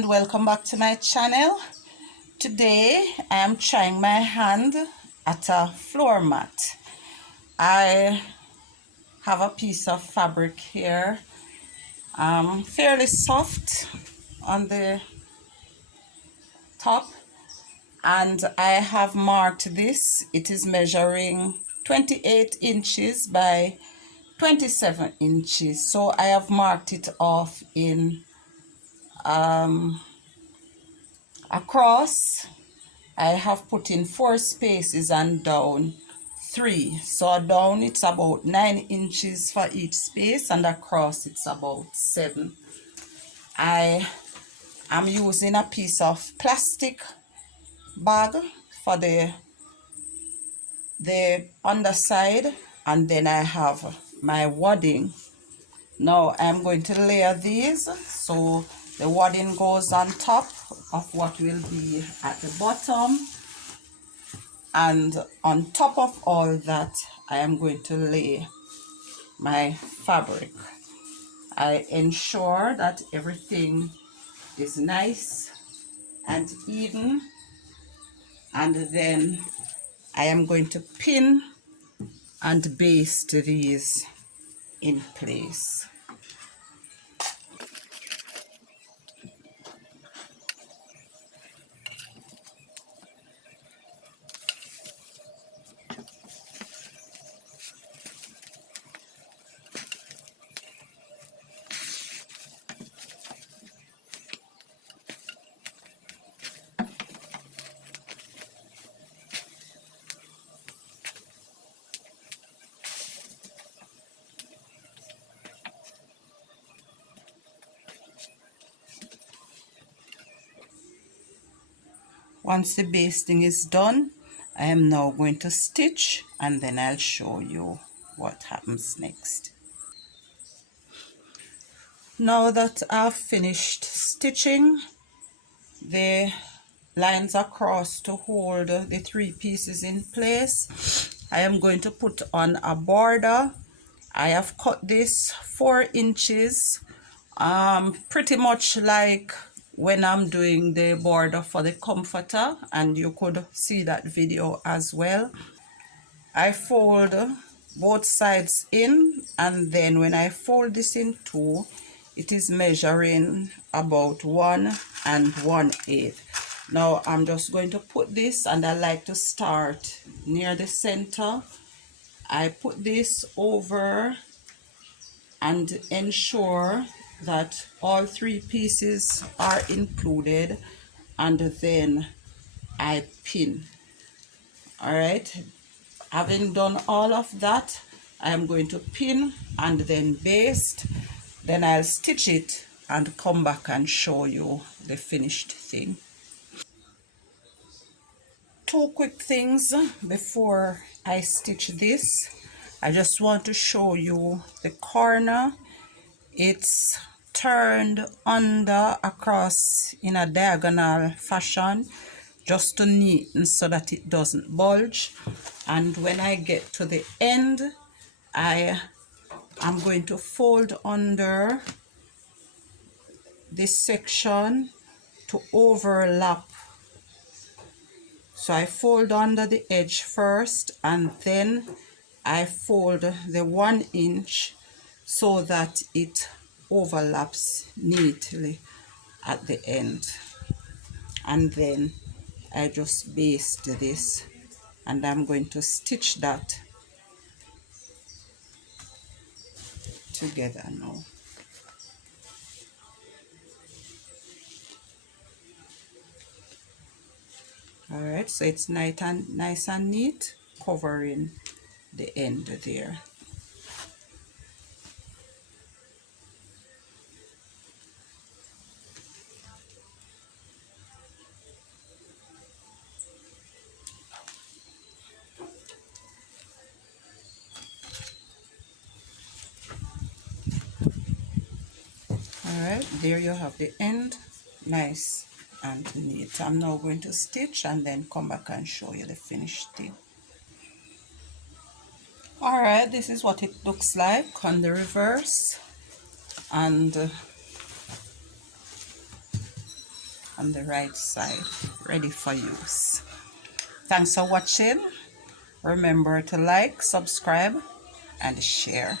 and welcome back to my channel. Today I am trying my hand at a floor mat. I have a piece of fabric here, fairly soft on the top, and I have marked this. It is measuring 28 inches by 27 inches, so I have marked it off in across. I have put in 4 spaces and down 3. So down it's about 9 inches for each space, and across it's about 7. I am using a piece of plastic bag for the underside, and then I have my wadding. Now I'm going to layer these, so the wadding goes on top of what will be at the bottom, and on top of all that I am going to lay my fabric. I ensure that everything is nice and even, and then I am going to pin and baste these in place. Once the basting is done, I am now going to stitch, and then I'll show you what happens next. Now that I've finished stitching the lines across to hold the 3 pieces in place, I am going to put on a border. I have cut this 4 inches, pretty much like when I'm doing the border for the comforter, and you could see that video as well. I fold both sides in, and then when I fold this in 2, it is measuring about 1 1/8. Now I'm just going to put this, and I like to start near the center. I put this over and ensure that all 3 pieces are included, and then I pin. All right, having done all of that, I am going to pin and then baste. Then I'll stitch it and come back and show you the finished thing. 2 quick things before I stitch this. I just want to show you the corner. It's turned under across in a diagonal fashion, just to neaten so that it doesn't bulge. And when I get to the end, I am going to fold under this section to overlap. So I fold under the edge first, and then I fold the 1 inch so that it overlaps neatly at the end. And then I just baste this, and I'm going to stitch that together now. All right, so it's nice and neat, covering the end there. All right, there you have the end, nice and neat. I'm now going to stitch and then come back and show you the finished thing. All right, this is what it looks like on the reverse, and on the right side, ready for use. Thanks for watching. Remember to like, subscribe, and share.